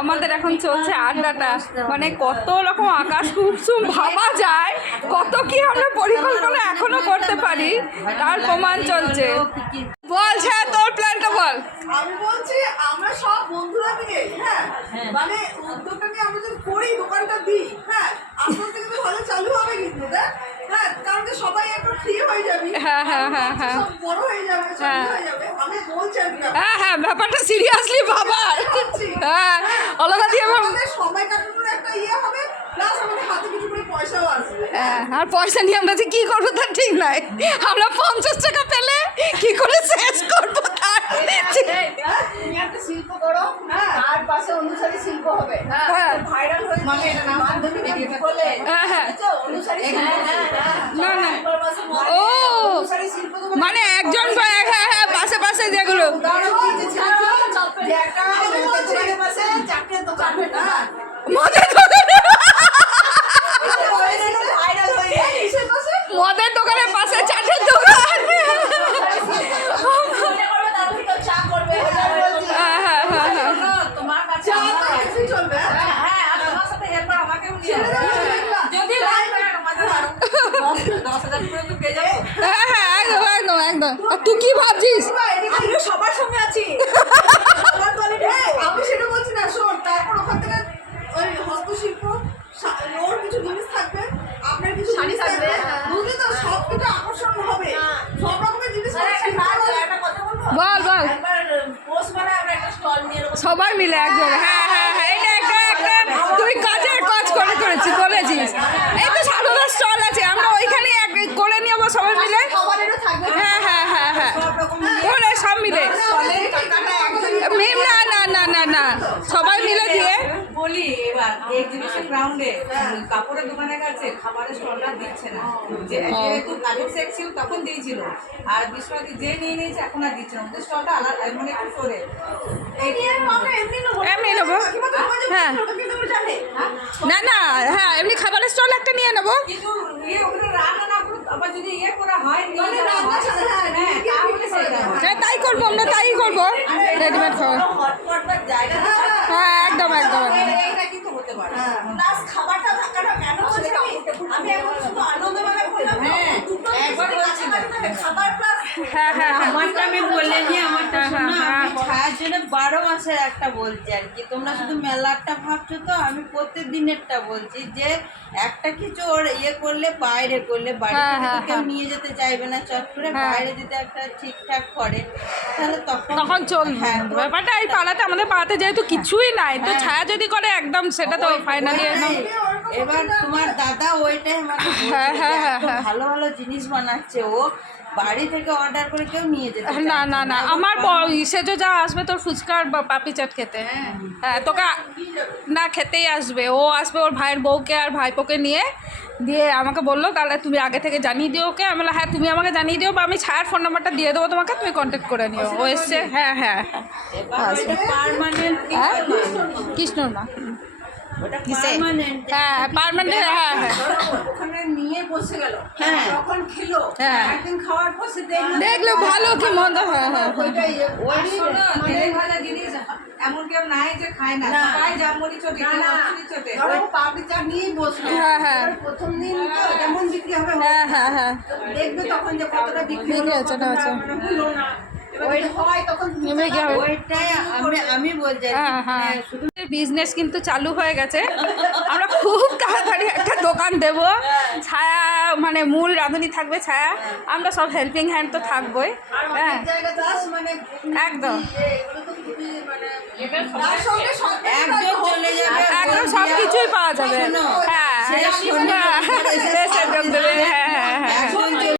আমাদের এখন চলছে আড্ডাটা, মানে কত রকম আকাশ কুসুম ভাবা যায়, কত কি আমরা পরিকল্পনা এখনো করতে পারি তার প্রমাণ চলছে। বল হ্যাঁ, তোর প্ল্যানটা বল। আমি বলছি আমরা সব বন্ধুরা মিলে মানে উদ্যোগটা নিয়ে আমরা যদি করি, দোকানটা দিই, আস্তে আস্তে কিন্তু ভালো চালু হবে কিন্তু কারণ কি সবাই একটু ফ্রি হয়ে যাবে, সব বড় হয়ে যাবে, হয়ে যাবে। আমি বলছি আর কি হ্যাঁ, ব্যাপারটা সিরিয়াসলি ভাবা। হ্যাঁ, অলগা দিয়ে আমাদের সময় কাটানোর একটা ইয়ে হবে, প্লাস আমাদের হাতে কিছু করে পয়সাও আসবে। আর পয়সা নিয়ে আমরা যে কি করবো তার ঠিক নাই। আমরা 50 টাকা পেলে কি করে শেষ করবো তার তুমি একটা শিল্প করো, তার পাশে অনুসারী শিল্প হবে, ভাইরাল হয়ে যাবে, এটা নাম বলে অনুসারী না না ও মানে একজন হ্যাঁ পাশে পাশে যেগুলো মদের দোকানের পাশে চাটের দোকান। একদম একদম। তুই কি ভাবছিস? সবার সঙ্গে আছি, আমি সেটা বলছি না। শোন, তারপর ওখান থেকে ওই হস্তশিল্প, ওর কিছু জিনিস থাকবে, আপনার কিছু শাড়ি থাকবে, বুঝলি তো? সব কিছু আকর্ষণ হবে, সব রকমের জিনিস। বল বল সবাই মিলে একজন। হ্যাঁ হ্যাঁ হ্যাঁ, এটা একটা তুই কাজের কাজ করেছিস বলেছিস। এই তো সারদার স্টল আছে, আমরা ওইখানে করে নিয়ে যাবো সবাই মিলে। হ্যাঁ হ্যাঁ হ্যাঁ হ্যাঁ, করে সব মিলে না না না না না সবাই মিলে দিয়ে বলি। এবার এক্সিবিশন গ্রাউন্ডে কাপড়ের দোকানের কাছে খাবারের স্টলটা দিচ্ছে না, যেহেতু কাজের সেকশন তখন দিয়েছিল, আর বিশ্ববাদী যে নিয়ে নিয়েছে এখন আর দিচ্ছে না। ওদের স্টলটা আলাদা, মানে একটু করে এমনি নেবো। হ্যাঁ না না হ্যাঁ, এমনি খাবারের স্টল একটা নিয়ে নেবো। কিন্তু ওখানে রান্না না করুক, আবার যদি করা হয় হ্যাঁ তাই করবো, আমরা তাই করবো, রেডিমেড খাবার। হ্যাঁ একদম একদম এইটা কিন্তু হতে পারে। খাবারটা থাকাটা কেন আমি এখন শুধু আনন্দমেলা বললাম, খাবার প্লাস হ্যাঁ হ্যাঁ আমারটা আমি বলে নিই, আমারটা শোনো। আমি ছায়ার জন্য 12 মাসের একটা বলছি আর কি, তোমরা শুধু মেলারটা ভাবছো তো। আমি প্রত্যেক দিনেরটা বলছি যে একটা কিছু ওর করলে, বাইরে করলে, বাড়িতে তো কেউ নিয়ে যেতে চাইবে না, চট করে বাইরে যদি একটা ঠিকঠাক করে তাহলে তখন চলবে। হ্যাঁ, ব্যাপারটা এই পাড়াতে, আমাদের পাড়াতে যেহেতু কিছুই নাই, তো ছায়া যদি করে একদম সেটা তো ফাইনালি একদম। এবার তোমার দাদা ওইটাই আমাকে ভালো ভালো জিনিস বানাচ্ছে, ও বাড়ি থেকে অর্ডার করে কেউ নিয়ে যেতে না না না, আমার সেজো যা আসবে তোর ফুচকা আর পাপড়ি চাট খেতে। হ্যাঁ তোকে না খেতেই আসবে, ও আসবে ওর ভাইয়ের বউকে আর ভাইপোকে নিয়ে, দিয়ে আমাকে বললো তাহলে তুমি আগে থেকে জানিয়ে দিও ওকে। আমি বললাম হ্যাঁ তুমি আমাকে জানিয়ে দিও, বা আমি ছায়ার ফোন নাম্বারটা দিয়ে দেবো তোমাকে, তুমি কন্ট্যাক্ট করে নিও। ও এসছে। হ্যাঁ হ্যাঁ পার্মানেন্ট কৃষ্ণর মা। পার্মানেন্ট হ্যাঁ পার্মানেন্ট। হ্যাঁ হ্যাঁ ওখানে নিয়ে বসে গেল, হ্যাঁ তখন খেলো, একদিন খাওয়ার পর সে দেখলো ভালো কি মন্দ। হ্যাঁ হ্যাঁ তেলে ভাজা জিনিস এমন কেউ নাই যে খায় না, সবাই জামুনি চটে চটে পাপড়ি চাট নিয়ে বসলো। হ্যাঁ হ্যাঁ প্রথম দিন কেমন বিক্রি হবে হ্যাঁ হ্যাঁ হ্যাঁ দেখবে তখন যে কতটা বিক্রি হচ্ছে না হচ্ছে। হলো না, হয় তখন ওইটাই আমি বলছি শুধু বিজনেস কিন্তু চালু হয়ে গেছে। আমরা খুব তাড়াতাড়ি একটা দোকান দেব, ছায়া মানে মূল রাঁধুনি থাকবে ছায়া, আমরা সব হেল্পিং হ্যান্ড তো থাকবোই। হ্যাঁ একদম একদম চলে যাবে, একদম সব কিছুই পাওয়া যাবে। হ্যাঁ হ্যাঁ হ্যাঁ হ্যাঁ হ্যাঁ।